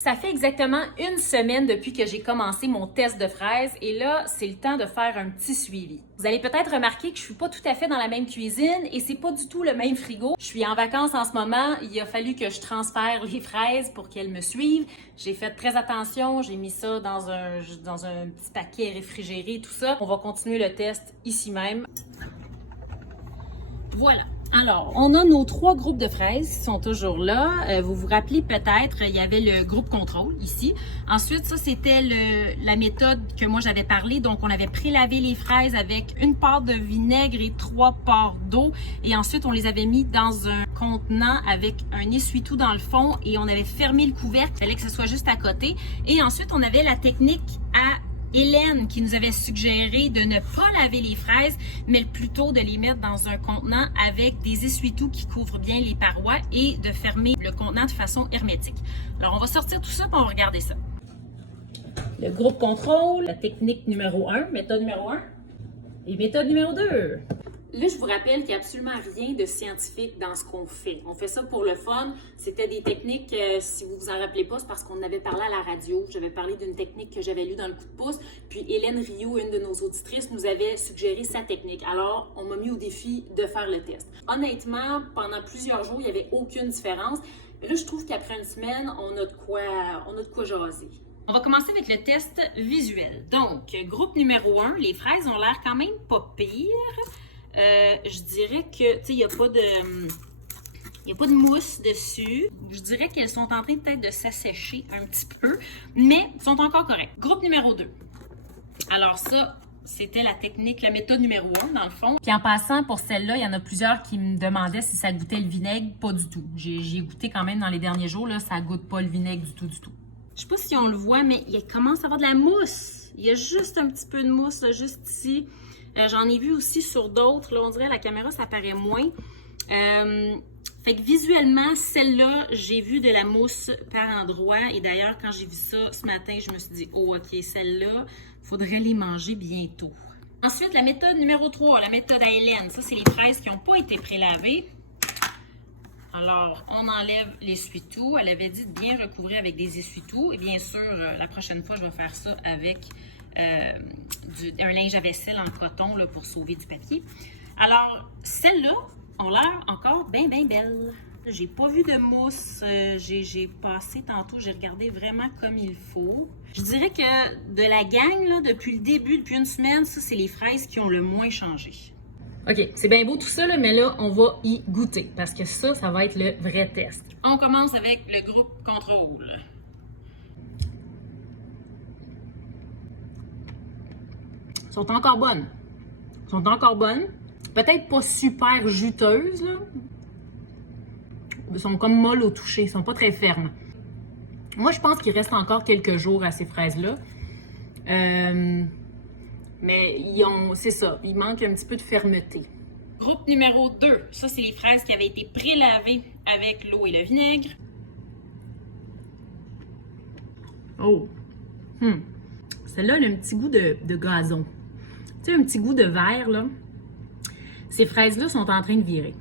Ça fait exactement une semaine depuis que j'ai commencé mon test de fraises et là, c'est le temps de faire un petit suivi. Vous allez peut-être remarquer que je suis pas tout à fait dans la même cuisine et c'est pas du tout le même frigo. Je suis en vacances en ce moment, il a fallu que je transfère les fraises pour qu'elles me suivent. J'ai fait très attention, j'ai mis ça dans un petit paquet réfrigéré, tout ça. On va continuer le test ici même. Voilà. Alors, on a nos 3 groupes de fraises qui sont toujours là. Vous vous rappelez peut-être, il y avait le groupe contrôle ici. Ensuite, ça, c'était la méthode que moi j'avais parlé. Donc, on avait prélavé les fraises avec une part de vinaigre et 3 parts d'eau. Et ensuite, on les avait mis dans un contenant avec un essuie-tout dans le fond et on avait fermé le couvercle. Il fallait que ce soit juste à côté. Et ensuite, on avait la technique à Hélène qui nous avait suggéré de ne pas laver les fraises, mais plutôt de les mettre dans un contenant avec des essuie-tout qui couvrent bien les parois et de fermer le contenant de façon hermétique. Alors, on va sortir tout ça et on va regarder ça. Le groupe contrôle, la technique numéro 1, méthode numéro 1 et méthode numéro 2. Là, je vous rappelle qu'il n'y a absolument rien de scientifique dans ce qu'on fait. On fait ça pour le fun. C'était des techniques, si vous vous en rappelez pas, c'est parce qu'on avait parlé à la radio. J'avais parlé d'une technique que j'avais lue dans le coup de pouce. Puis Hélène Rioux, une de nos auditrices, nous avait suggéré sa technique. Alors, on m'a mis au défi de faire le test. Honnêtement, pendant plusieurs jours, il n'y avait aucune différence. Mais là, je trouve qu'après une semaine, on a de quoi jaser. On va commencer avec le test visuel. Donc, groupe numéro 1, les fraises ont l'air quand même pas pires. Je dirais que, tu sais, il n'y a pas de mousse dessus. Je dirais qu'elles sont en train peut-être de s'assécher un petit peu, mais sont encore correctes. Groupe numéro 2. Alors ça, c'était la technique, la méthode numéro 1 dans le fond. Puis en passant, pour celle-là, il y en a plusieurs qui me demandaient si ça goûtait le vinaigre. Pas du tout. J'ai goûté quand même dans les derniers jours, là, ça goûte pas le vinaigre du tout, du tout. Je sais pas si on le voit, mais il commence à avoir de la mousse. Il y a juste un petit peu de mousse, là, juste ici. J'en ai vu aussi sur d'autres. Là, on dirait à la caméra, ça paraît moins. Fait que visuellement, celle-là, j'ai vu de la mousse par endroit. Et d'ailleurs, quand j'ai vu ça ce matin, je me suis dit, oh, OK, celle-là, il faudrait les manger bientôt. Ensuite, la méthode numéro 3, la méthode à Hélène. Ça, c'est les fraises qui n'ont pas été prélavées. Alors, on enlève l'essuie-tout. Elle avait dit de bien recouvrir avec des essuie-tout. Et bien sûr, la prochaine fois, je vais faire ça avec un linge à vaisselle en coton là, pour sauver du papier. Alors, celles-là ont l'air encore bien, bien belles. J'ai pas vu de mousse. J'ai passé tantôt, j'ai regardé vraiment comme il faut. Je dirais que de la gang, là, depuis le début, depuis une semaine, ça, c'est les fraises qui ont le moins changé. OK, c'est bien beau tout ça, là, mais là, on va y goûter parce que ça va être le vrai test. On commence avec le groupe contrôle. Sont encore bonnes. Sont encore bonnes. Peut-être pas super juteuses, là. Elles sont comme molles au toucher. Elles sont pas très fermes. Moi, je pense qu'il reste encore quelques jours à ces fraises-là. Mais c'est ça, il manque un petit peu de fermeté. Groupe numéro 2, ça c'est les fraises qui avaient été prélavées avec l'eau et le vinaigre. Oh! Celle-là, elle a un petit goût de gazon. Tu sais, un petit goût de verre, là. Ces fraises-là sont en train de virer,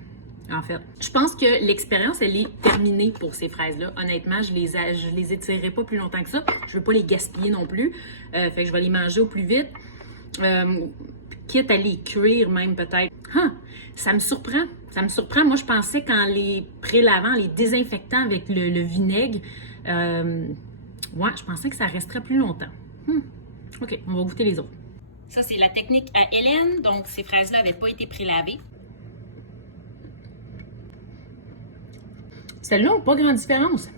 en fait. Je pense que l'expérience, elle est terminée pour ces fraises-là. Honnêtement, je les étirerai pas plus longtemps que ça. Je veux pas les gaspiller non plus. Fait que je vais les manger au plus vite. Quitte à les cuire même peut-être. Ça me surprend. Ça me surprend. Moi, je pensais qu'en les prélavant, les désinfectant avec le vinaigre, je pensais que ça resterait plus longtemps. OK, on va goûter les autres. Ça, c'est la technique à Hélène. Donc, ces fraises-là n'avaient pas été prélavées. Celles-là n'ont pas grande différence.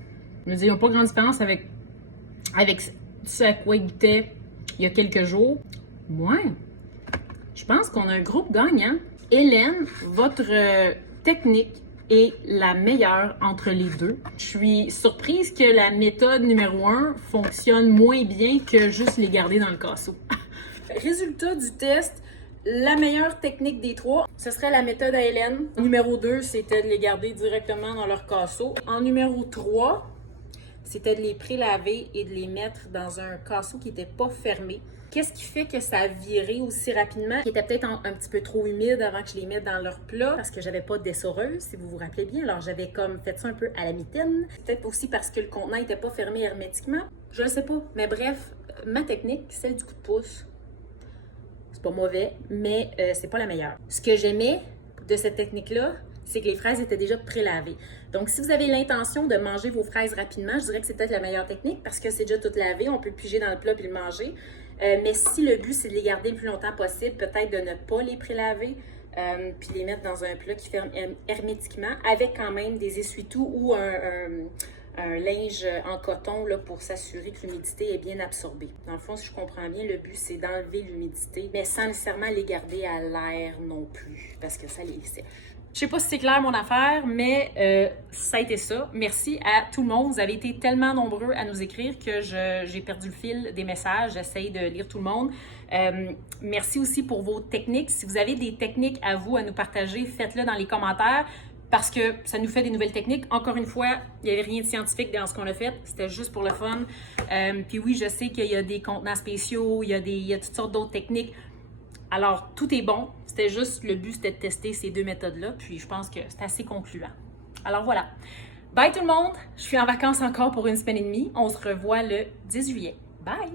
Je veux dire, ils n'ont pas grande différence avec ce à quoi ils goûtaient il y a quelques jours. Ouais. Je pense qu'on a un groupe gagnant. Hélène, votre technique est la meilleure entre les deux. Je suis surprise que la méthode numéro 1 fonctionne moins bien que juste les garder dans le casseau. Résultat du test, la meilleure technique des 3, ce serait la méthode à Hélène. Numéro 2, c'était de les garder directement dans leur casseau. En numéro 3, c'était de les pré-laver et de les mettre dans un casseau qui n'était pas fermé. Qu'est-ce qui fait que ça a viré aussi rapidement? Qui était peut-être un petit peu trop humide avant que je les mette dans leur plat parce que j'avais pas d'essoreuse, si vous vous rappelez bien. Alors j'avais comme fait ça un peu à la mitaine. Peut-être aussi parce que le contenant n'était pas fermé hermétiquement. Je le sais pas. Mais bref, ma technique, celle du coup de pouce, c'est pas mauvais, mais c'est pas la meilleure. Ce que j'aimais de cette technique-là, c'est que les fraises étaient déjà pré-lavées. Donc, si vous avez l'intention de manger vos fraises rapidement, je dirais que c'est peut-être la meilleure technique parce que c'est déjà tout lavé, on peut le piger dans le plat puis le manger. Mais si le but, c'est de les garder le plus longtemps possible, peut-être de ne pas les pré-laver puis les mettre dans un plat qui ferme hermétiquement avec quand même des essuie-tout ou un linge en coton là, pour s'assurer que l'humidité est bien absorbée. Dans le fond, si je comprends bien, le but, c'est d'enlever l'humidité, mais sans nécessairement les garder à l'air non plus parce que ça les sèche. Je sais pas si c'est clair mon affaire, mais ça a été ça. Merci à tout le monde. Vous avez été tellement nombreux à nous écrire que j'ai perdu le fil des messages. J'essaye de lire tout le monde. Merci aussi pour vos techniques. Si vous avez des techniques à vous à nous partager, faites-le dans les commentaires parce que ça nous fait des nouvelles techniques. Encore une fois, il n'y avait rien de scientifique dans ce qu'on a fait. C'était juste pour le fun. Puis oui, je sais qu'il y a des contenants spéciaux, il y a toutes sortes d'autres techniques. Alors, tout est bon. C'était juste, le but, c'était de tester ces deux méthodes-là. Puis, je pense que c'est assez concluant. Alors, voilà. Bye tout le monde. Je suis en vacances encore pour une semaine et demie. On se revoit le 10 juillet. Bye!